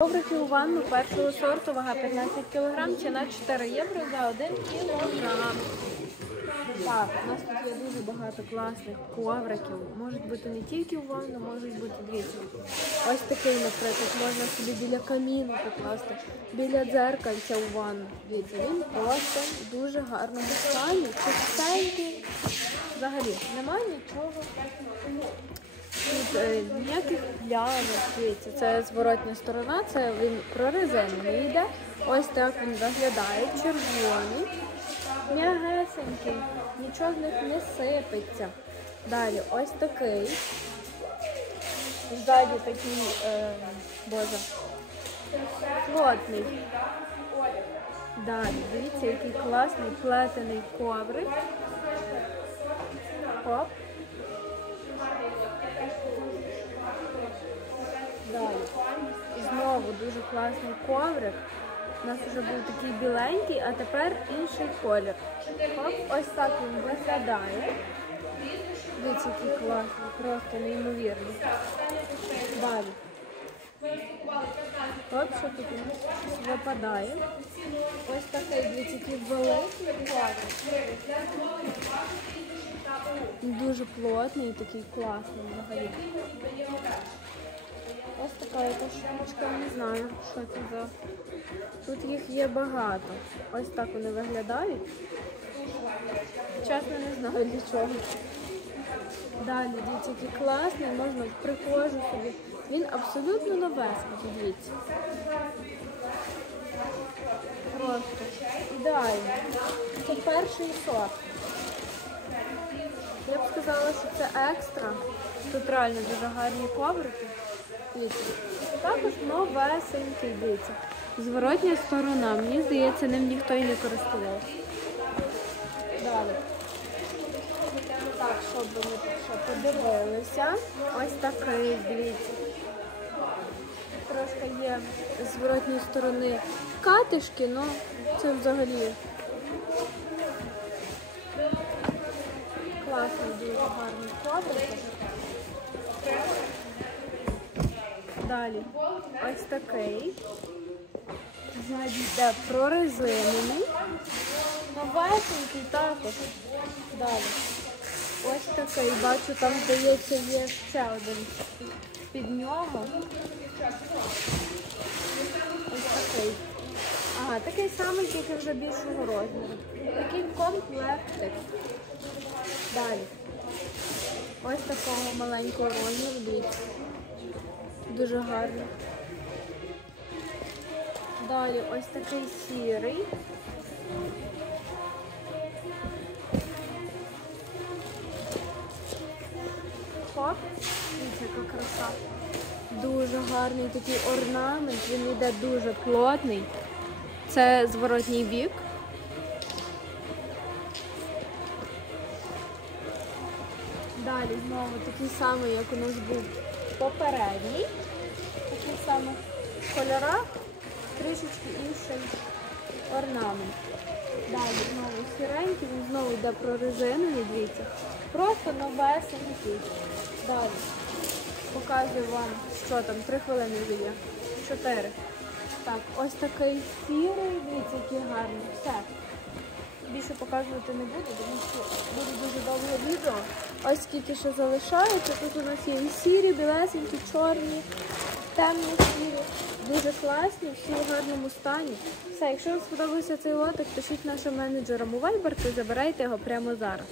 Коврики у ванну першого сорту, вага 15 кг, ціна 4 євро за 1 кг. Так, у нас тут є дуже багато класних ковриків. Можуть бути не тільки у ванну, можуть бути дивіться. Ось такий, наприклад, можна собі біля каміну покласти, біля дзеркальця у ванну. Дивіться, він просто дуже гарному стані, чистенький. Взагалі немає нічого. Тут е, ніяких плямок, дивіться, це зворотня сторона, це він прорезинений йде. Ось так він виглядає, червоний, м'ягесенький, нічого в них не сипеться. Далі ось такий. Ззаді такий, е, боже, плотний. Далі, дивіться, який класний плетений коврик. Хоп. Дуже класний коврик. У нас вже був такий біленький, а тепер інший колір. Ось так він виглядає. Дивіться, який класний, просто неймовірний. Далі. От що тут випадає. Ось такий, який великий. Дуже плотний, такий класний взагалі. Ось така якась штучка, не знаю, що це за. Тут їх є багато. Ось так вони виглядають. Чесно, не знаю для чого. Далі, дивіться, який класний, можна прикожу собі. Він абсолютно новесенький, дивіться. Просто ідеально. Це перший сорт. Я б сказала, що це екстра. Тут реально дуже гарні коврики. Також новесенький, дивіться. Зворотня сторона. Мені здається, ним ніхто і не користувався. Далі. Так, щоб тут подивилися. Ось такий, дивіться. Трошки є з зворотньої сторони катишки, але це взагалі класний, дуже гарний коврик. Далі ось такий. Ззаді йде прорезинений. Новесенький також. Далі. Ось такий. Бачу, там, здається, є ще один під нього. Ось такий. Ага, такий самий, тільки вже більшого розміру. Такий комплектик. Далі. Ось такого маленького розміру, дивіться. Дуже гарно. Далі ось такий сірий. Дуже гарний такий орнамент, він йде дуже плотний. Це зворотній бік. Далі знову такий самий, як у нас був попередній. Такий самий в кольорах, трішечки інший орнамент. Далі знову сіренький, він знову йде прорезинений, дивіться. Просто новесенький. Далі. Показую вам, що там, три хвилини вже є. Чотири. Так, ось такий сірий, дивіться, який гарний. Все. Більше показувати не буду, тому що буде дуже довге відео. Ось скільки ще залишається. Тут у нас є і сірі, білесенькі, чорні, темні сірі. Дуже класні, всі в гарному стані. Все, якщо вам сподобався цей лотик, пишіть нашим менеджерам у Viber та забирайте його прямо зараз.